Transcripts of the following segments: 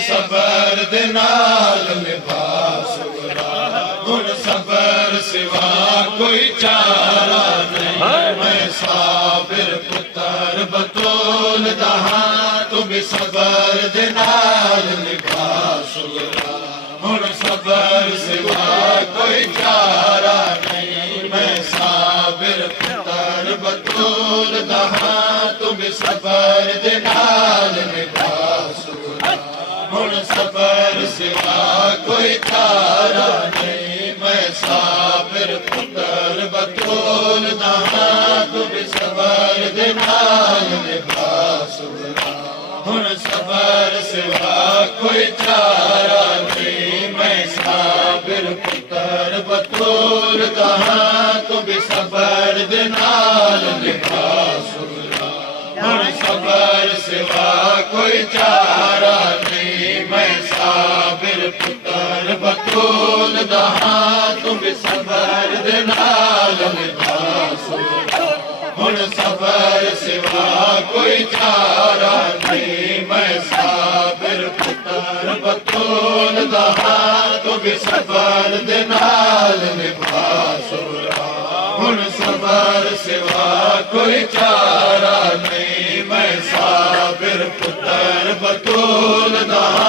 सबर दे नाल निभा सुगरा हुण सबर सिवा कोई चारा नहीं। मैं साबिर पुत्र बतौल दहा तू भी सबर दे नाल निभा सुगरा हुण सबर सिवा कोई चारा नहीं। मैं साबिर पुत्र बतौल दहा तू भी सबर दे नाल निभा सुगरा हुण सबर सिवा कोई चारा नहीं। मैं साबिर पुत्र बतौल दहा तू भी सबर दे नाल निभा सुगरा हुण सबर सिवा कोई चारा नहीं। मैं साबिर पुत्र बतौल दहा तू भी सबर दे नाल निभा सुगरा हुण सबर सिवा कोई चारा नहीं। मैं साबिर पुत्र बतौल दहा तू भी सबर दे नाल निभा सुगरा हुण सबर सिवा कोई चारा नहीं। मैं साबिर पुत्र बतौल दहा तू भी सबर दे नाल निभा सुगरा हुण सबर सिवा कोई चारा नहीं। मैं साबिर पुत्र बतौल दहा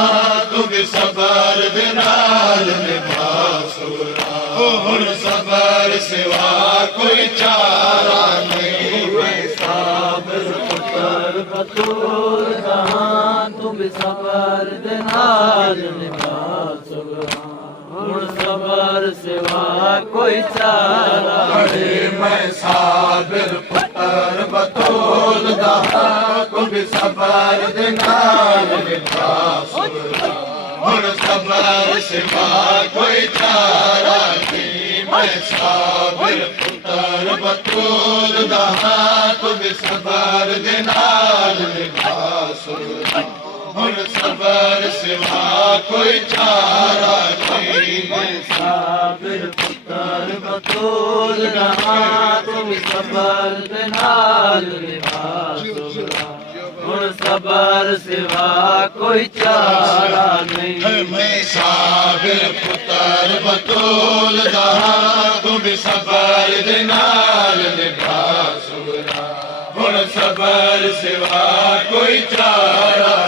तू भी सबर दे नाल निभा सुगरा हुण सबर सिवा कोई चारा नहीं। मैं साबिर पुत्र बतौल दहा तू भी सबर दे नाल निभा सुगरा हुण सबर सिवा कोई चारा नहीं। मैं साबिर पुत्र बतौल दहा तू भी सबर दे नाल निभा सुगरा हुण सबर सिवा कोई चारा नहीं। मैं साबिर पुत्र बतौल दहा तू भी सबर दे नाल निभा सुगरा हुण सबर सिवा कोई चारा नहीं। मैं साबिर पुत्र बतौल दहा तू भी सबर दे नाल निभा सुगरा हुण सबर सिवा कोई चारा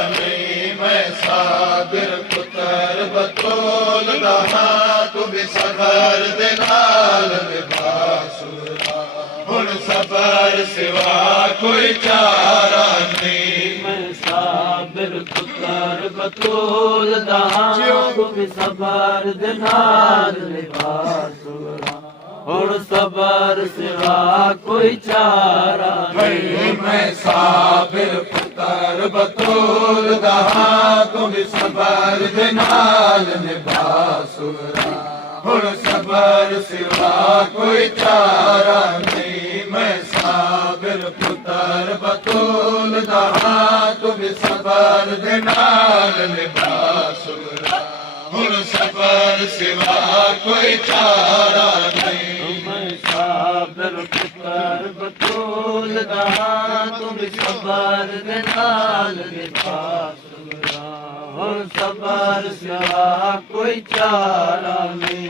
नहीं। मैं साबिर पुत्र बतौल दहा तू भी सबर दे नाल निभा सुगरा हुण सबर सिवा कोई चारा नहीं। मैं साबिर पुत्र बतौल दहा तू भी सबर दे नाल निभा सुगरा हुण सबर सिवा कोई चारा नहीं। मैं साबिर पुत्र बतौल दहा तू भी सबर दे नाल निभा सुगरा हुण सबर सिवा कोई चारा नहीं। मैं साबिर पुत्र बतौल दहा तू भी सबर दे नाल निभा सुगरा हुण सबर सिवा कोई चारा नहीं। मैं साबिर पुत्र बतौल दहा तू भी सबर दे नाल निभा सुगरा हुण सबर सिवा कोई चारा नहीं। मैं साबिर पुत्र बतौल दहा तू भी सबर दे नाल निभा सुगरा हुण सबर सिवा कोई चारा नहीं।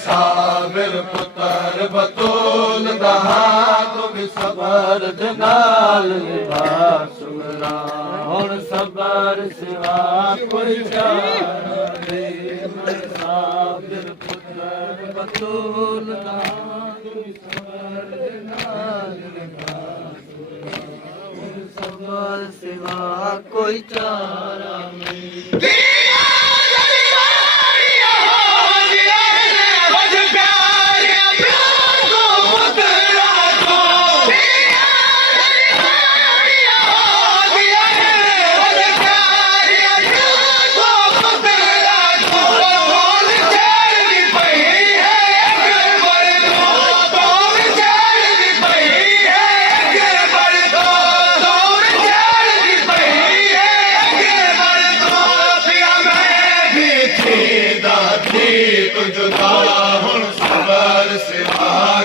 साबिर पुत्र बतौल दहा तू भी सबर सबर दे नाल निभा सुगरा हुण सबर सिवा कोई चारा नहीं मैं साबिर पुत्र बतूल दा सबर दे नाल निभा हुण सबर सिवा कोई चारा नहीं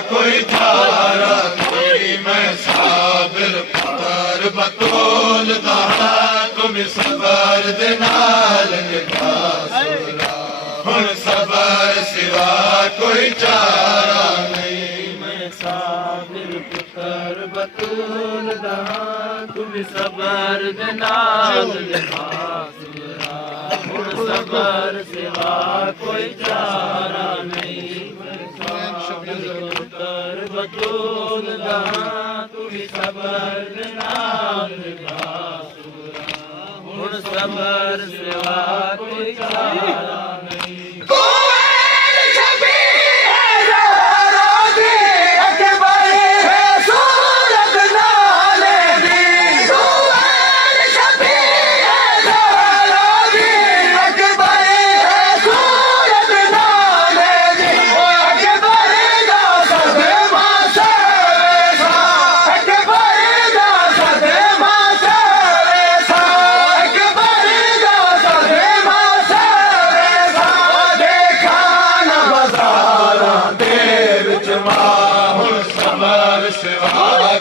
कोई चारा नहीं मैं साबिर पुत्र बतूल दा तुम सबर दे नाल निभा सुगरा हुण सबर सिवा कोई चारा नहीं मैं साबिर पुत्र बतूल दा तुम सबर दे नाल निभा सुगरा हुण सबर सिवा कोई चारा नहीं बतूल दा तुम सबर दे नाल निभा सुगरा हुण सबर सिवा कोई चारा नहीं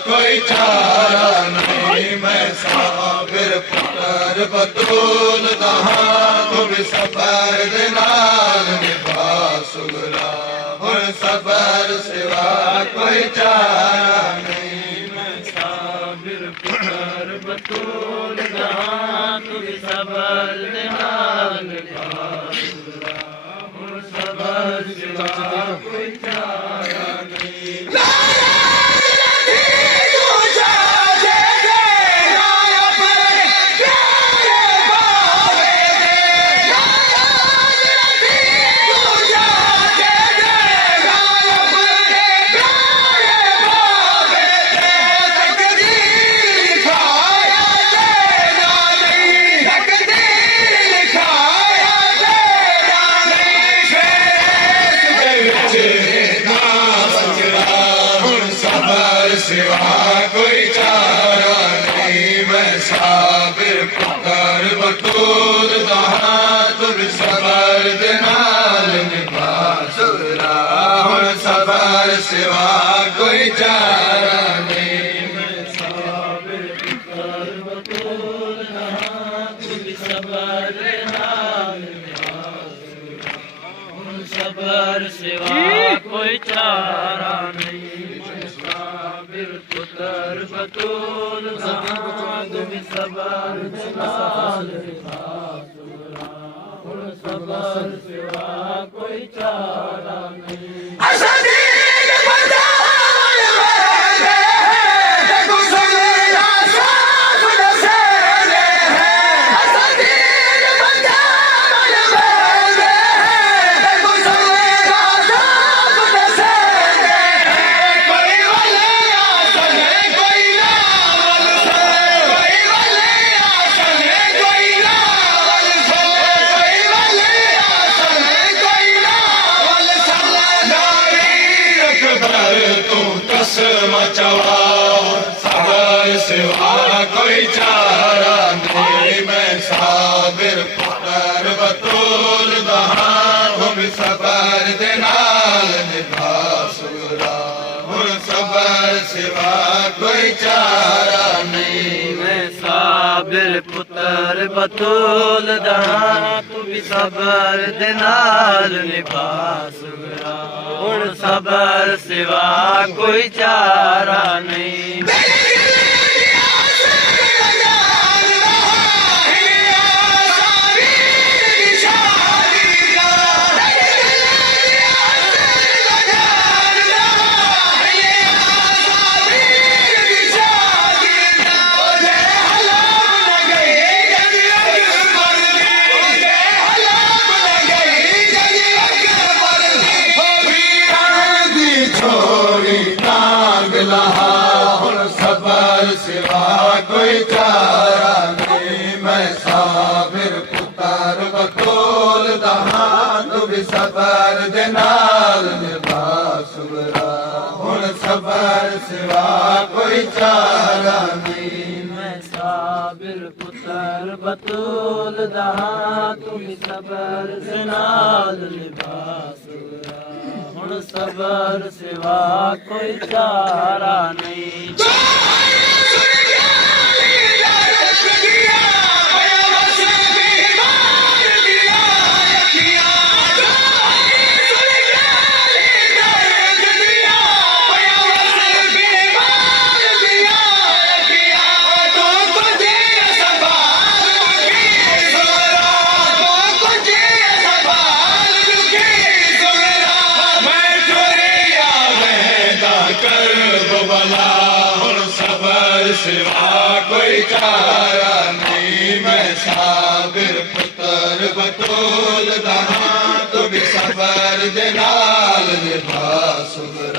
कोई चारा नहीं मैं साबिर पुत्र बतूल दा तुम सबर दे नाल निभा सुगरा हुण सबर सिवा कोई चारा नहीं मैं साबिर पुत्र बतूल दा तुम सबर दे नाल निभा सुगरा हुण सबर सिवा कोई चारा नहीं सिवा कोई चारा नहीं मैं साबिर पुत्र बतूल दा तुम सबर दे नाल निभा सुगरा हुण सबर सिवा कोई चारा नहीं मैं साबिर पुत्र बतूल दा तुम सबर दे नाल निभा सुगरा हुण सबर सिवा कोई चारा नहीं पुत्र बतूल दा तुम सबर दे नाल निभा सुगरा हुण सबर सिवा कोई चारा नहीं सबर सिवा कोई चारा नहीं मैं साबिर पुत्र बतूल दा तुम सबर दे नाल निभा सुगरा हुण सबर सिवा कोई चारा नहीं मैं साबिर पुत्र बतूल दा तुम सबर दे नाल निभा सुगरा हुण सबर सिवा कोई चारा नहीं। कोई चारा नहीं मैं साबिर पुत्र बतूल दहां तू भी सबर दे नाल निभा सुगरा हुण सबर सिवा कोई चारा नहीं मैं साबिर पुत्र बतूल दहां तू भी सबर दे नाल निभा सुगरा हुण सबर सिवा कोई चारा नहीं सिवा कोई चारा नहीं मैं साबिर पुत्र बतूल दहां तू भी सबर दे नाल निभा सुगरा